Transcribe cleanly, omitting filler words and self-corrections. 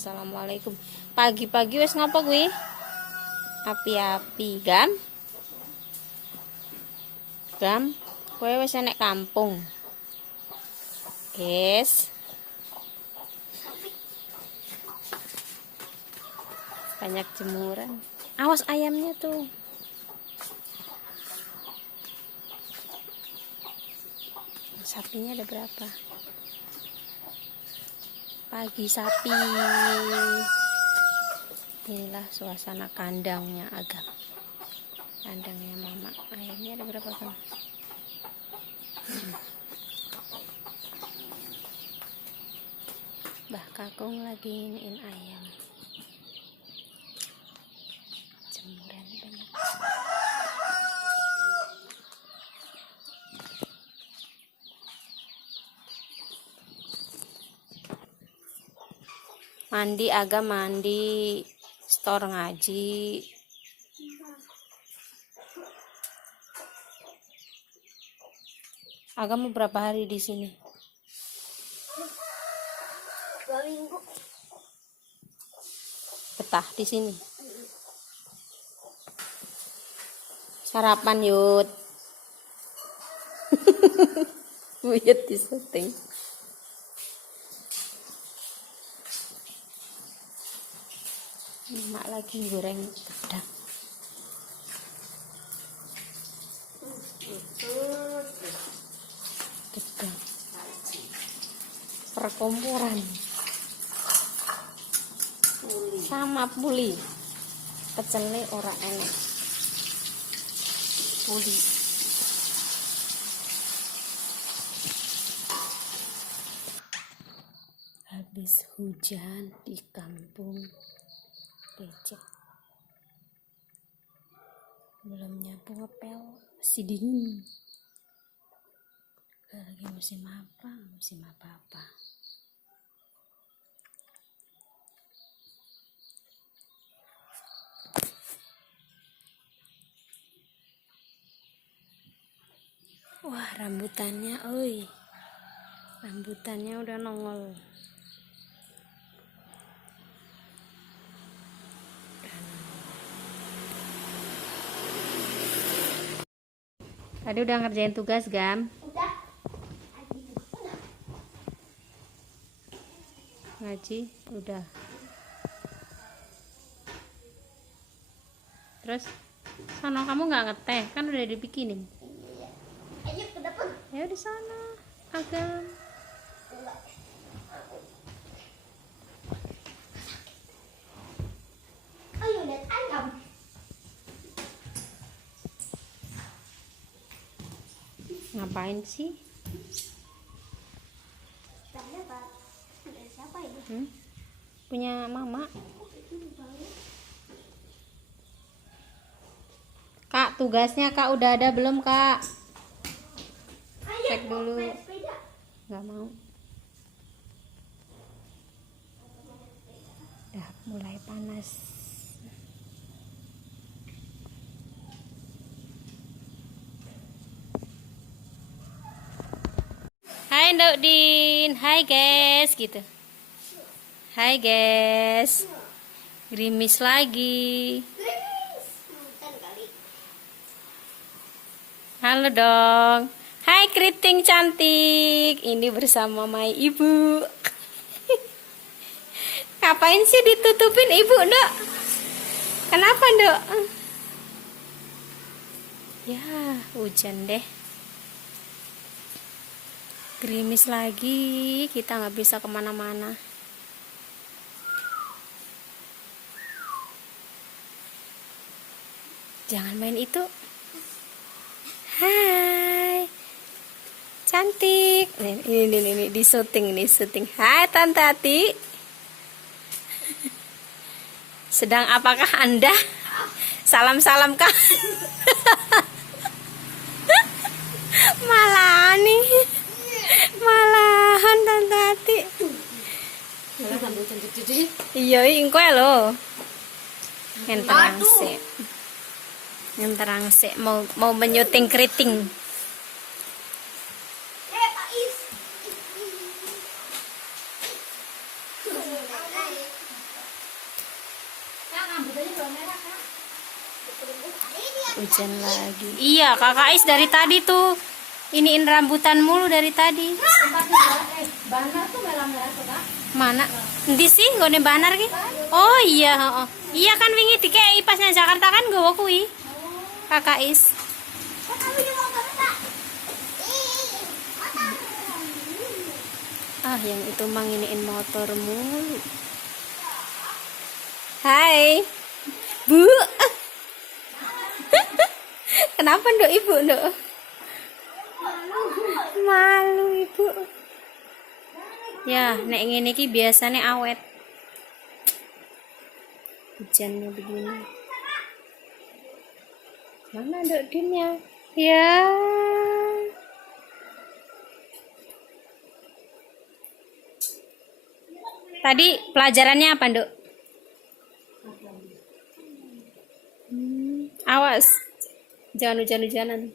Assalamualaikum. Pagi-pagi wes ngapa kuwi? Api-api, Gam? Gam, kowe wis enek kampung. Guys. Banyak jemuran. Awas ayamnya tuh. Sapinya ada berapa? Pagi sapi. Inilah suasana kandangnya Agam. Kandangnya mama. Ayamnya ada berapa kan? Mbah Kakung lagi iniin ayam. Jemuran banyak. Mandi Agam mandi. Store ngaji. Agam mau berapa hari di sini? 2 minggu. Betah di sini. Sarapan Yud. Buyut di syuting. Mak lagi goreng gedang. Gedang. Perkomporan. Sama puli. Pecele ora enak. Puli. Habis hujan di kampung becek. Belum nyapu ngepel, masih dingin. Lagi musim apa? Musim apa-apa. Wah, rambutannya, oi. Rambutannya udah nongol. Tadi udah ngerjain tugas, Gam? Udah. Ngaji? Udah. Terus, sono kamu nggak ngeteh? Kan udah dibikinin. Ayo ke depan. Ya di sana, Agam. Enggak. Ayo lihat ayam. Ngapain sih? Ada siapa ini? Punya mama. Kak, tugasnya Kak udah ada belum, Kak? Cek dulu. Nggak mau. Udah mulai panas. Hai Ndok Din, hai guys, gitu. Hai guys, gerimis lagi. Halo dong. Hai keriting cantik. Ini bersama my ibu. Ngapain sih ditutupin ibu, Ndok? Kenapa, Ndok? Ya, hujan deh. Gerimis lagi, kita nggak bisa kemana-mana. Jangan main itu. Hai, cantik. Ini di syuting, ini syuting. Hai Tante Ati. Sedang apakah Anda? Salam-salam kah? Malah nih. Malahan Tante Ati. Iya, ingko lho. Ngenterang sih. Ngenterang sih mau menyuting keriting. Hujan lagi. Iya, Kakak Ais dari tadi tuh iniin rambutan mulu dari tadi. Banar tuh merah-merah tuh, Kak. Mana? Endi sih nggone banar ki? Oh iya, heeh. Iya kan wingi dikei pasnya Jakarta kan gowo kuwi. Kakak Is. Ah, yang itu manginiin motor mulu. Hai. Bu. Kenapa nduk Ibu, nduk? Malu Ibu. Ya, nek ngene iki biasane awet. Hujannya begini. Mana nduk Dinnya? Ya. Tadi pelajarannya apa, Nduk? Awas. Jangan hujan-hujanan.